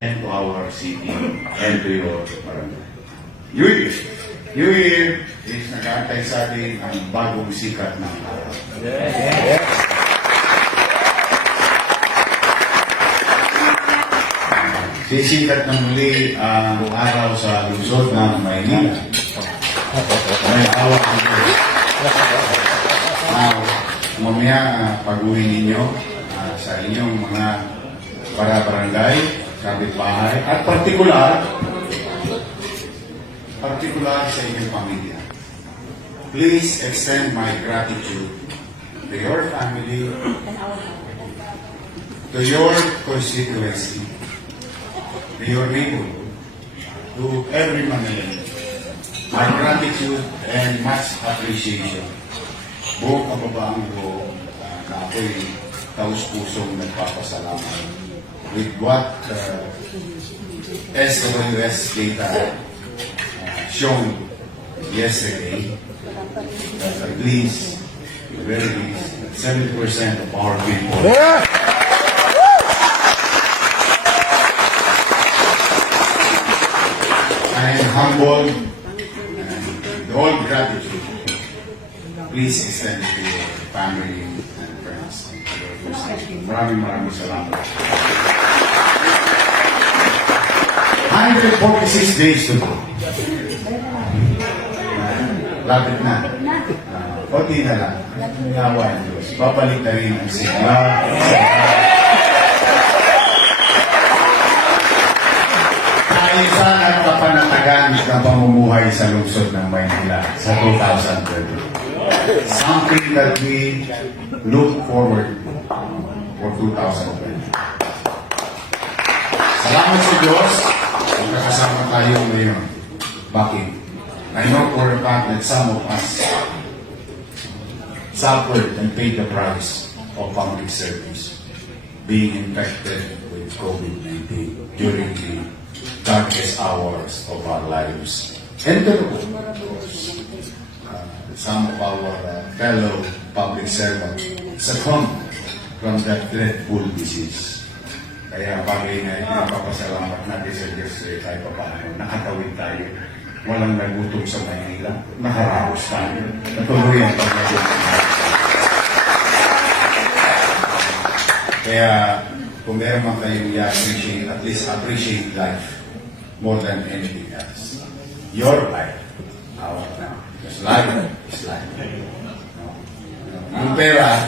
and to our city and to your barangay. New Year. New Year is nag-aantay sa atin ang bagong sikat ng araw. Sisikat na muli ang araw sa lungsod ng Maynila. May awa ang Diyos. Now, mamaya uh, pag-uwi ninyo ah, sa inyong mga para-barangay, kapitbahay, at partikular, partikular sa inyong pamilya. Please extend my gratitude to your family, to your constituency, to your neighborhood, to every Manilan. My gratitude and much appreciation. Buong kababaang ko uh, na ako'y taus-pusong nagpapasalamat with what uh, SWS data uh, shown yesterday that at least, at very least, 70% of our people I am humbled and with all gratitude. Please extend it to your family and friends. and to your friends. Maraming maraming salamat. 146 days to go. Lapit na. Kunti na lang. Yawa ang Diyos. Babalik na rin ang sigla. Kaayusan at kapanatagan ng pamumuhay sa lungsod ng Maynila sa 2030. Something that we look forward for 2020. Salamat sa Diyos kung nakasama tayo ngayon. Bakit? I know for a fact that some of us suffered and paid the price of public service being infected with COVID-19 during the darkest hours of our lives. And the uh, some of our uh, fellow public servants succumbed from that dreadful disease. Kaya bagay na pinapapasalamat natin sa Diyos eh, kahit pa paano, nakatawid tayo. Walang nagutom sa Maynila, nakaraos tayo. Natuloy ang pagkakas. Kaya kung meron man kayong i-appreciate, at least appreciate life more than anything else. Your life, our now. Because life is life. No? Yung pera,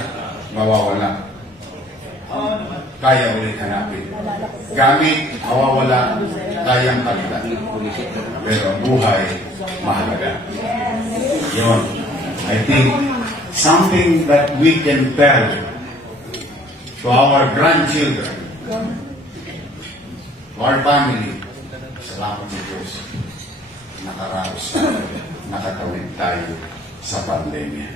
mawawala. Kaya ulit hanapin. Gamit, mawawala, kayang palitan. Pero buhay, mahalaga. Yun. I think something that we can tell to our grandchildren, to our family, salamat sa Diyos. Nakaraos nakatawid tayo sa pandemya.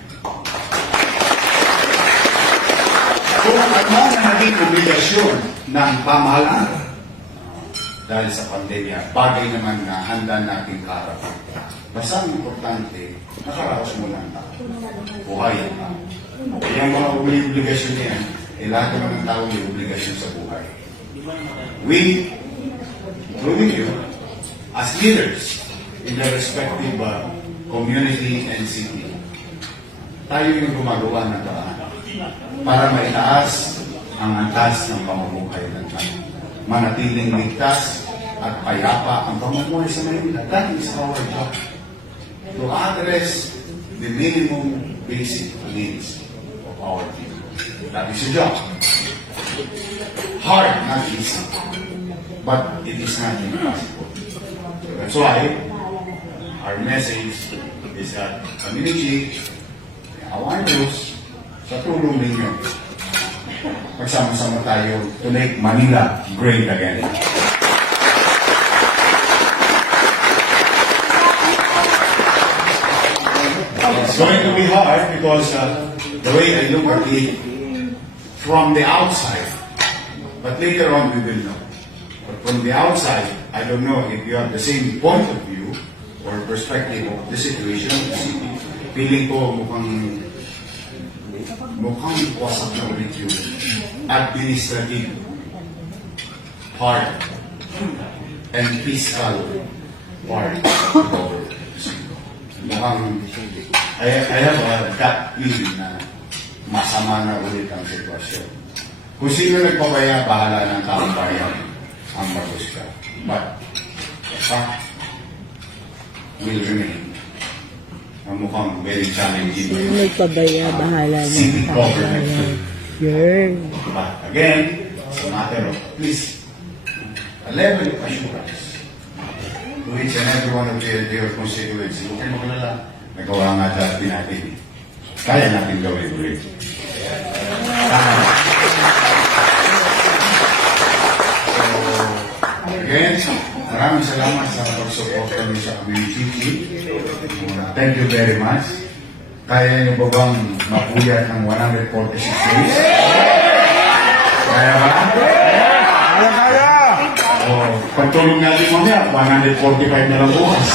Kung ano ang naging obligasyon ng pamahalaan dahil sa pandemya, bagay naman na handa nating kaharapin. Basta ang importante, nakaraos mo lang tayo. Buhay ang tao. Yung mga obligasyon niya, eh lahat naman ng tao may obligasyon sa buhay. We, including you, as leaders in the respective uh, community and city, tayo yung gumagawa ng paraan para maitaas ang antas ng pamumuhay ng tao. Manatiling ligtas at payapa ang pamumuhay sa Manila. That is our job. To address the minimum basic needs of our people. That is your job. Hard, not easy. But it is not impossible. So that's why our message is that community, awan Diyos, sa tulong ninyo, magsama-sama tayo to make Manila great again. It's going to be hard because uh, the way I look at it from the outside, but later on we will know. But from the outside, I don't know if you have the same point of view or perspective of the situation. Feeling ko mukhang mukhang wasak na ulit yung administrative part and fiscal part of our Mukhang, I, I have a gut feeling na masama na ulit ang sitwasyon. Kung sino nagpabaya, bahala ng taong bayan ang magusga. But, the fact will remain mukhang very challenging. Nagpabaya, bahala na. Civic government. Girl. But again, it's a matter of please, a level of assurance to each and every one of your, your constituency. Huwag kayo maglala. Nagawa nga dati natin. Kaya natin gawin ulit. Kaya. So, again, maraming salamat sa pagsuporta niyo sa community. Uh, Thank you very much. Kaya niyo ba bang mapuyat ng 146 days? Kaya ba? Kaya, kaya! Oh, pagtulong natin mamaya, 145 na lang bukas.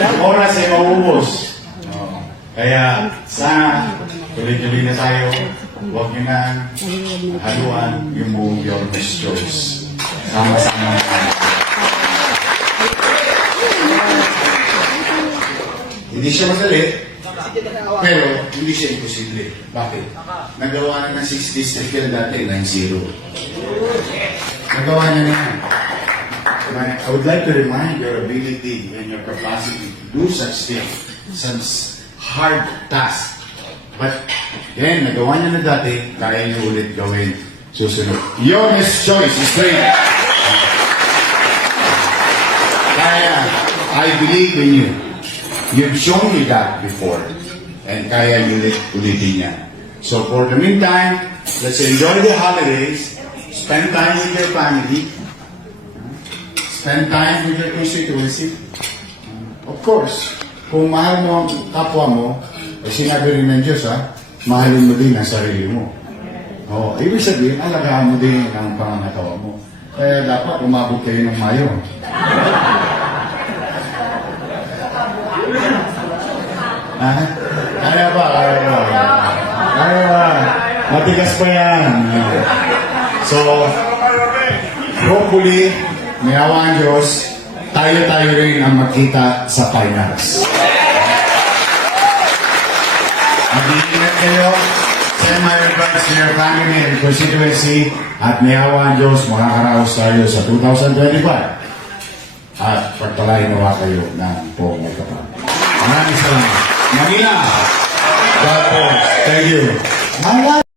Ang oras ay mauubos. Kaya, sana, tuloy-tuloy na tayo. Huwag niyo na haluan yung buong your choice. Sama-sama. Hindi siya madali, pero hindi siya imposible. Bakit? Nagawa na ng 6 district yan dati, 9-0. Nagawa niya na. My- I would like to remind your ability and your capacity to do such thing, such hard task. But, again, nagawa niya na dati, kaya niyo ulit gawin susunod. Your choice is great. Kaya, I believe in you. You've shown me that before. And kaya ulit ulitin niya. So for the meantime, let's enjoy the holidays. Spend time with your family. Spend time with your constituency. Of course, kung mahal mo ang kapwa mo, eh, sinabi rin ng Diyos ha, mahalin mo din ang sarili mo. Oh, ibig sabihin, alagaan mo din ang pangangatawa mo. Kaya dapat umabot kayo ng mayo. Ha? Kaya ba? Kaya ba? Kaya ba? Matigas pa yan. So, hopefully, may awa ang Diyos, tayo-tayo rin ang magkita sa finals. Mag-iingat kayo. Send my regards to your family and constituency at may awa ang Diyos, makakaraos tayo sa 2025 at pagpalain nawa kayo ng buong magkapal. Maraming salamat. Manila! God bless. Thank you.